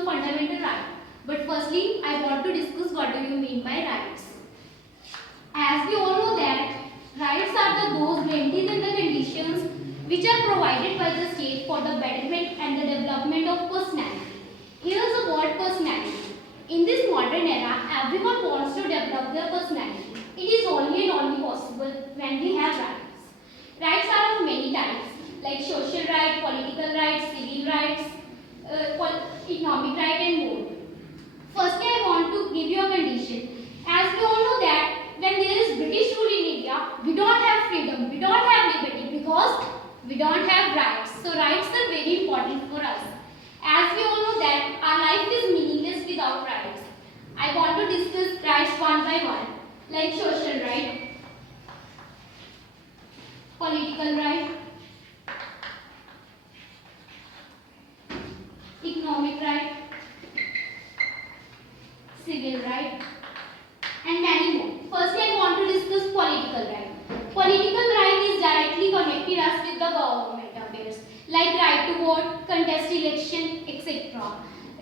on fundamental rights. But firstly, I want to discuss what do you mean by rights. As we all know that rights are those guarantees and the conditions which are provided by the state for the betterment and the development of personality. Here is the word personality. In this modern era, everyone wants to develop their personality. It is only and only possible when we have rights. Rights are of many types, like social rights, political rights, civil rights, economic rights, and more. Firstly, I want to give you a condition. As we all know that when there is British rule in India, we don't have freedom, we don't have liberty because we don't have rights. So rights are very important for us. As we all know that our life is meaningless without rights. I want to discuss rights one by one, like social right, political right, economic right, civil right, and many more. Firstly, I want to discuss political right. Political right is directly connected us with the government affairs, like right to vote, contest election, etc.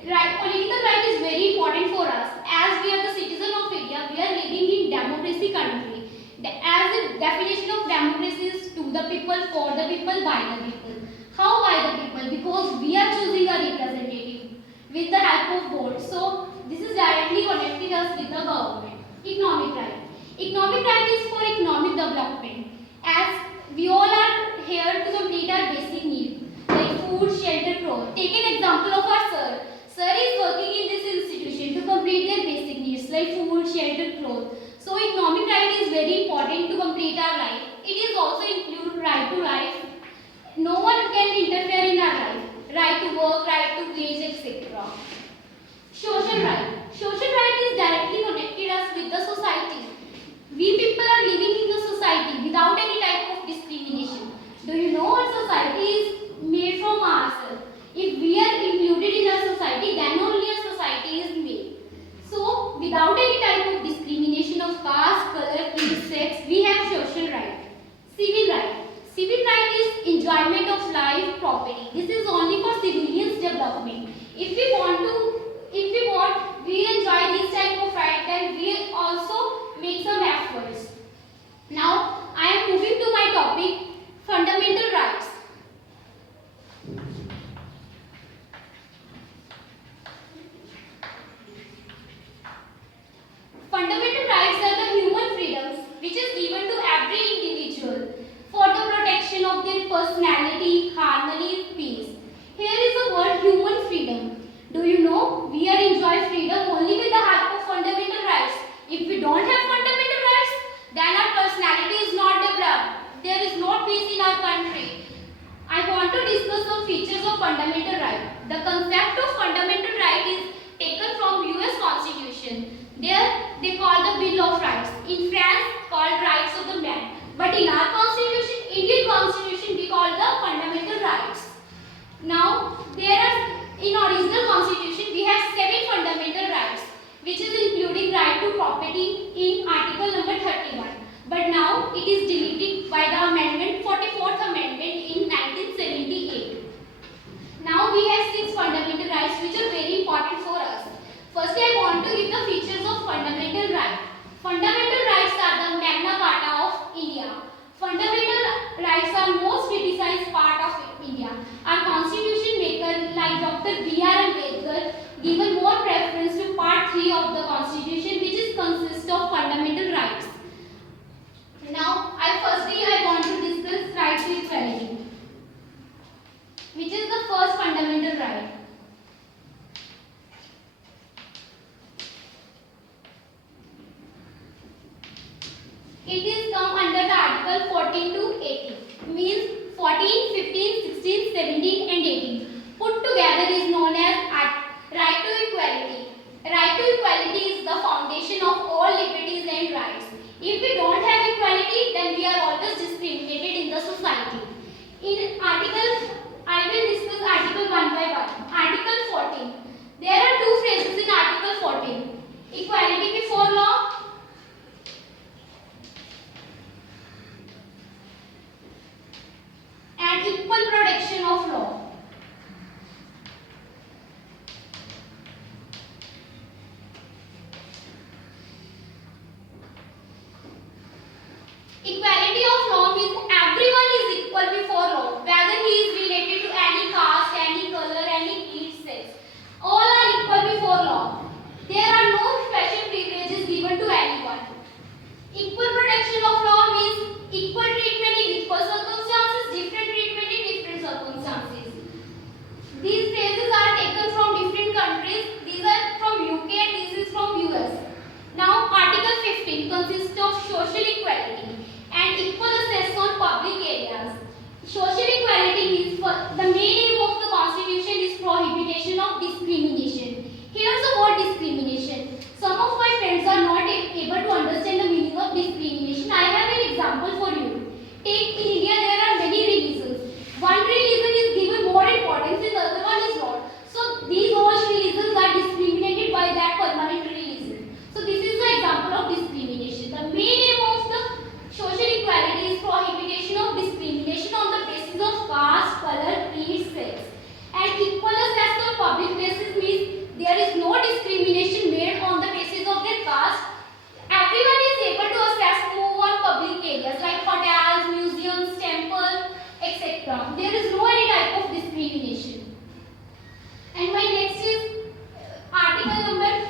Political right is very important for us. As we are the citizen of India, we are living in democracy country. As the definition of democracy is to the people, for the people, by the people. How by the people? Because we are choosing a representative with the help of vote. So this is directly connected us with the government. Economic right. Economic right is for economic development. As we all are here to complete our basic needs like food, shelter, clothes. Take an example of our sir. Sir is working in this institution to complete their basic needs like food, shelter, clothes. So economic right is very important to complete our life. It is also include right to life. No one can interfere in our life. Right to work, right to wage, etc. Social right. Social right is directly connected us with the society. We people are living in the society without any type of discrimination. Do you know our society is made from ourselves? If we are included in our society, then only a society is made. So, without any type of discrimination of caste, color, creed, sex, we have social right. Civil right. Civil right is enjoyment of life, property. This is only for civilians' development. If we enjoy this type of right, then we also make some efforts. Now, I am moving to my topic, fundamental rights. Fundamental rights are the human freedoms which is given to every individual for the protection of their personality, harmony, peace. Here is the word human freedom. Do you know we are enjoy freedom only with the help of fundamental rights. If we don't have fundamental rights, then our personality is not developed. There is no peace in our country. I want to discuss some features of fundamental right. The concept of fundamental right is taken from US Constitution. There they call the Bill of Rights. In France called Rights of the Man. But in our Constitution, Indian Constitution, we call the fundamental rights. Now there are in original Constitution we have 7 fundamental rights, which is including right to property in Article number 31. But now it is deleted by the amendment 44th Amendment in 1978. Now we have 6 fundamental rights which are very important for us. Firstly, I want to give the features of fundamental right. Fundamental rights are the Magna Carta of India. Fundamental rights are most criticized part of India. Our constitution maker like Dr. B.R. Ambedkar given more preference to part 3 of the constitution, which is consists of fundamental rights. Now, I want to discuss right to equality, which is the first fundamental right. It is come under the article 14 to 18, means 14, 15, 16, 17 and 18. Put together is known as right to equality. Right to equality is the foundation of all liberties and rights. If we don't have equality, then we are always discriminated in the society. In articles, I will discuss article 1 by 1. Article 14. There are 2 phrases in article 14. Equality before law and equal protection of law. Equality of law means everyone is equal before law, whether he is related to any caste, any color, any creed, sex. All are equal before law. There are no special privileges given to anyone. Equal protection of law means equal treatment in equal circumstances, different treatment in different circumstances. These phrases are taken from different countries. These are from UK and this is from US. Now, Article 15 consists of social equality and equal access on public areas. Social equality means the main aim of the Constitution is prohibition of discrimination. Here's the word discrimination. Some of my friends are not able to understand the meaning of discrimination. I have an example for you. Take in India, there are many religions. One religion is given more importance and the other one is not. So these all religions are discriminated by that permanent religion. So this is the example of discrimination. The main aim of the social equality is prohibition of discrimination on the basis of caste, color, creed, sex. And equal access on public places means there is no discrimination made on the basis of their caste. Everyone is able to access move on public areas like hotels, museums, temples, etc. There is no any type of discrimination. And my next is article number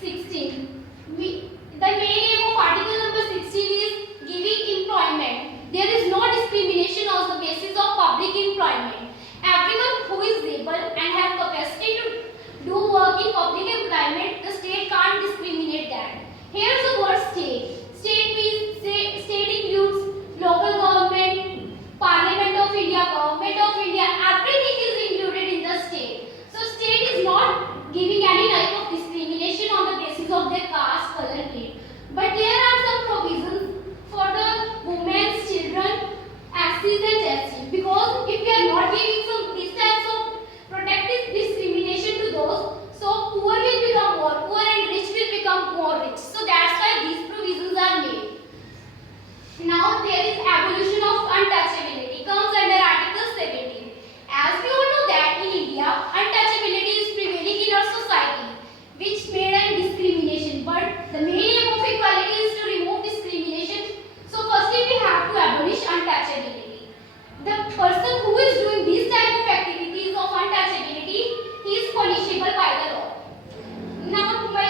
16. The main aim of article number 16 is giving employment. There is no discrimination on the basis of public employment. Everyone who is able and have capacity to do work in public employment, the state can't discriminate that. Here's the word state. State means state includes local government, Parliament of India, Government of India, everything is included in the state. So state is not giving any type of discrimination on the basis of their caste, color, creed. But there are some provisions for the women, children, SCs and STs. Because if we are not giving some these types of protective discrimination to those, so poor will become more poor and rich will become more rich. So that's why these provisions are made. Now there is abolition of untouchability comes under Article 17. As we all know that in India, untouchability is prevailing in our society, which made a discrimination. But the main aim of equality is to remove discrimination. So firstly we have to abolish untouchability. The person who is doing these type of activities of untouchability, he is punishable by the law. Now my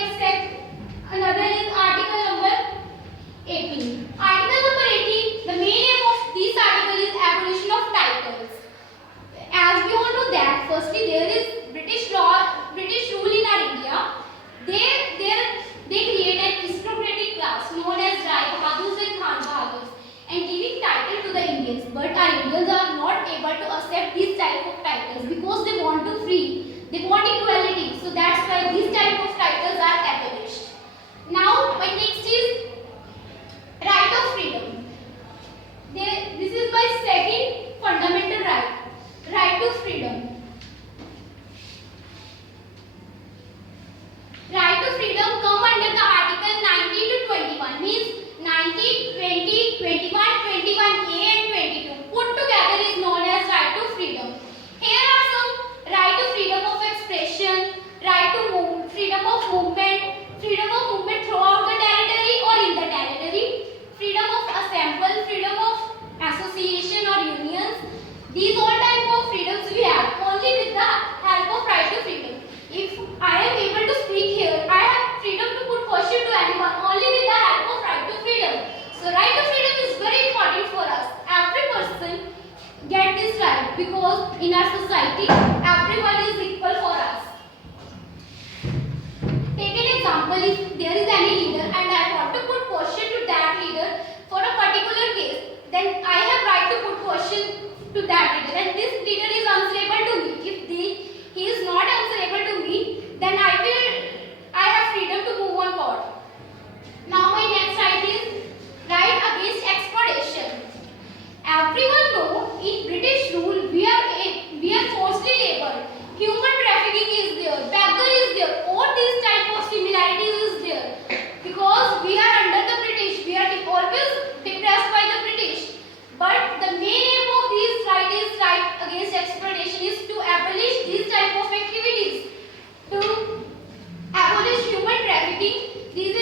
another is article number 18. Article number 18, the main aim of this article is abolition of titles. As we all know that, firstly there is British law, British rule in our India. They create an aristocratic class known as Rai Bahadurs and Khan Bahadurs and giving title to the Indians. But our Indians are not able to accept these type of titles because they want to free. They want equality. So that's why these type of titles are abolished. Now my next is right of freedom. This is my second fundamental right. Right to freedom. Right to freedom come under the article 19 to 21 means 19, 20, 21, 21A and 22 put together is known as right to freedom. Here are some right to freedom of expression, right to freedom of movement throughout the territory or in the territory, freedom of assembly, freedom of association or unions. These all type of freedoms we have only with the help of right to freedom. If I am able to speak here, I have freedom to put question to anyone only with the help of right to freedom. So right to freedom is very important for us. Every person get this right because in our society everyone is equal for us. Take an example, if there is any leader and I want to put question to that leader for a particular case, then I have right to put question to that leader and this leader is answerable to me. If he is not answerable to me, then I have freedom to move on forward. Now my next right is right against exploitation. Everyone know in British rule we are forcibly labored. Human trafficking is there, beggar is there, all these type of similarities is there. Because we are under the British, we are always depressed by the British. But the main aim of this right is right against exploitation is to abolish these type of activities. To abolish human trafficking, these